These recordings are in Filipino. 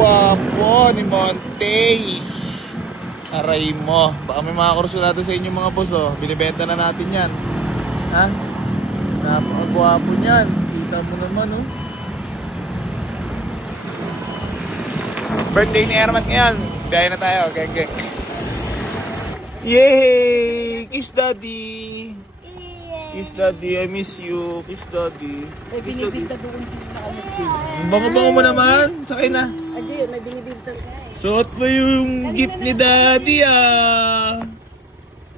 gwapo ni Monte. Aray mo. Baka may mga kursulado sa inyo mga boss, oh. Binibenta na natin yan. Ha? Napakagwapo niyan. Kita mo naman, oh. Birthday ni Ermat ngayon. Biyahe na tayo. Geng. Yay! Kiss daddy! Kiss daddy, I miss you. Kiss daddy. May binibinta doon na Ang bango-bango mo naman. Sakay na. Ajay, may binibinta ka eh. Suot mo yung gift ni daddy, ah.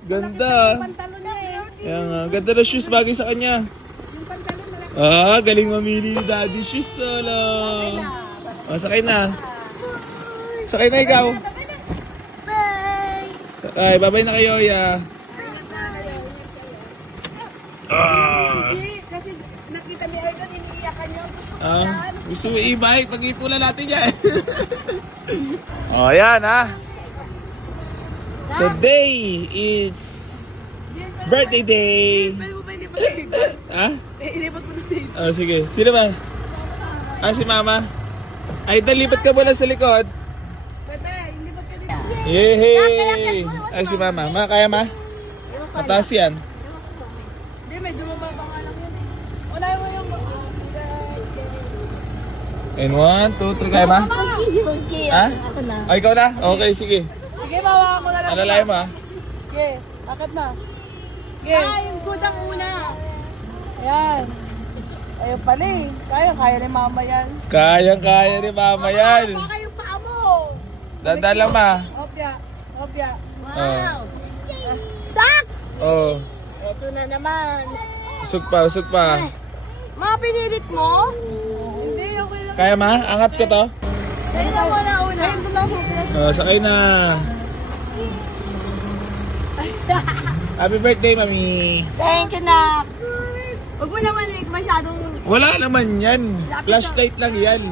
Ganda. Pantalon na eh. Ayan nga. Ganda na shoes bagay sa kanya. Yung pantalon malaki. Ah, galing mamili ni daddy shoes tolo. Oh, sakay na. Sakay na ikaw. Bye! Ay, bye-bye na kayo, ya. Ah. Hindi, kasi nakita ni Argon, iniiyakan niya. Gusto ko Ah, yan. gusto mo i-bike? Pag-ipula natin yan. Oh, yan ha. Today is birthday day. Pwede mo ba ilipat sa higit? Ha? Ilipat mo na sa higit. Oh, sige. Sino ba? Ah, si mama. Ay, lipat ka muna sa likod. Bebe, ilipat ka dito. Yehey! Ay, si mama. Ma, kaya ma? Mataas yan. Hindi, medyo mababa nga lang yun. Unahin mo yung... And 1, 2, 3. Kaya ma? Monkey. Ha? Ako na. Ay, ikaw na? Okay, sige. Sige, mawakan ko na lang. Alalayan mo ha? Sige, akit na. Sige. Yung good ang una. Ayan. Ayun pala eh. Kaya ni mama yan. Kayang-kaya ni mama yan. Baka yung paa mo. Dadala ma. Hopya. Oh. Sak! Oh. Ito na naman. Usog pa. Ma, pinilit mo? Hindi, okay lang. Kaya ma? Angat ko to? Ayun na muna una. Ayun doon lang po. Oh, sakay na. Happy birthday, mami. Thank you, Nak. Huwag mo naman masyadong... Wala naman yan. Flashlight lang yan.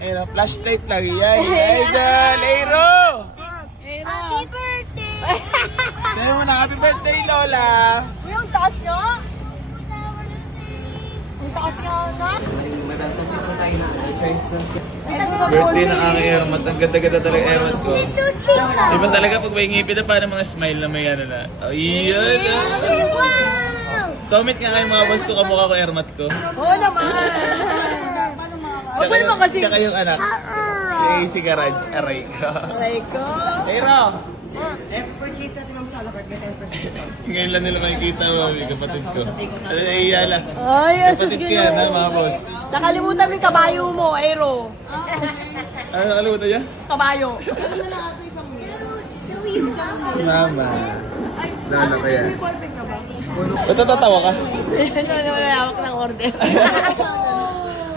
Ayun, flashlight lang yan. Idol, Aero! Happy birthday! Sabi mo na, happy birthday, Lola. Yung taas nyo? Yung taas nyo, no? Birthday ng aking Ermat. Ang ganda-ganda talaga Ermat ko. Chuchika! Iba talaga pag may ngipin na parang mga smile na may ano na. Oh, yun. Wow! Comment nga kayo mga boss ko, kamukha ko Ermat ko. Oo naman! Huwag mo naman kasi... Tsaka yung anak. Si Garage, aray ko. Aray ko! Pero, Purchase natin ng salakart, may 10%. ngayon lang nila makikita mo, kapatid ko. Ano na iyala? Ay, asus Kapatid ko yan, ha, gano'n. mga boss. Nakalimutan mo yung kabayo mo, Aero. Ano nakalimutan niya? Kabayo. Si Mama. Lala ko yan. Perfect ka ba? Ba't natatawa ka? Hawak ng order.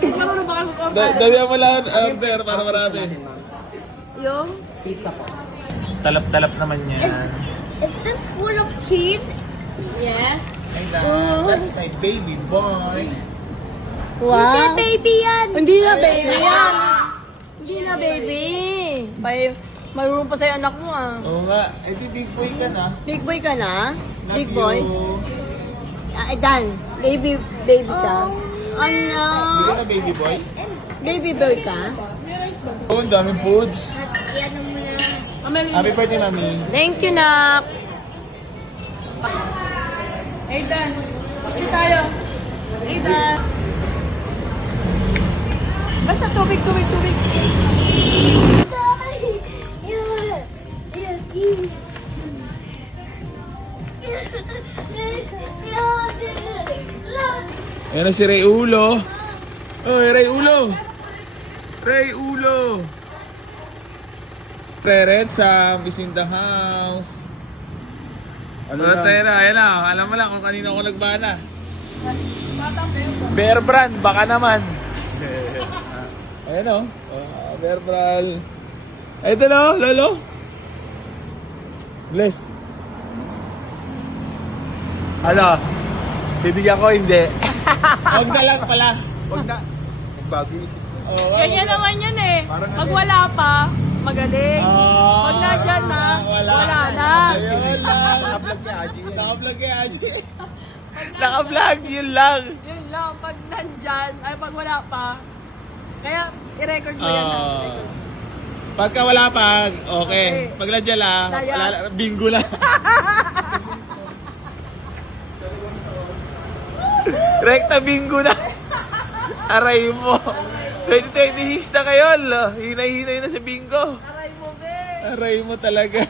Marunong ba kayo mag-order? Dalihan mo lang order para marami. Yung? Talap-talap naman yan. Is this full of cheese? Yes. That's my baby boy. Wow. Hindi baby yan. Hindi na baby yan. Hindi na baby. Marunong pa sa'yo anak mo ah. Oo nga, eh di big boy ka na. Big boy ka na? Love Big boy? you. Dan, baby ka. Ano? Hindi ka na baby boy? Baby boy ka? Oo, ang daming foods. Happy birthday, mami. Thank you, Nak. Hey, Dan. Kasi tayo. Hey, Dan. Basta tubig. Ayan na si Ray Ulo. Oy, Ray Ulo. Parents, is in the house. Ano tayo na, ayan na. Alam mo lang kung kanino ako nagbana. Bear Brand, baka naman. Ayan o. Bear Brand. Ito no, lolo. Bless. Ano? Bibigyan ko hindi. Huwag na lang pala. Huwag na. Bago isip ko. Ganyan naman yan eh. Pag wala pa, magaling. Pag nandyan na, wala na. Ayun lang. Naka-vlog niya, Aji. Naka-vlog kay Aji. Naka-vlog, yun lang. Yun lang, pag nandyan, ay pag wala pa, Kaya, i-record mo yan. ha? Ah. Pagka wala pag, okay. Okay. Pag nandiyan lang, Layas. wala, bingo lang. Rekta bingo na. Aray mo. 2026 na kayo, lo. Hinay-hinay na sa bingo. Aray mo, be. Aray mo talaga.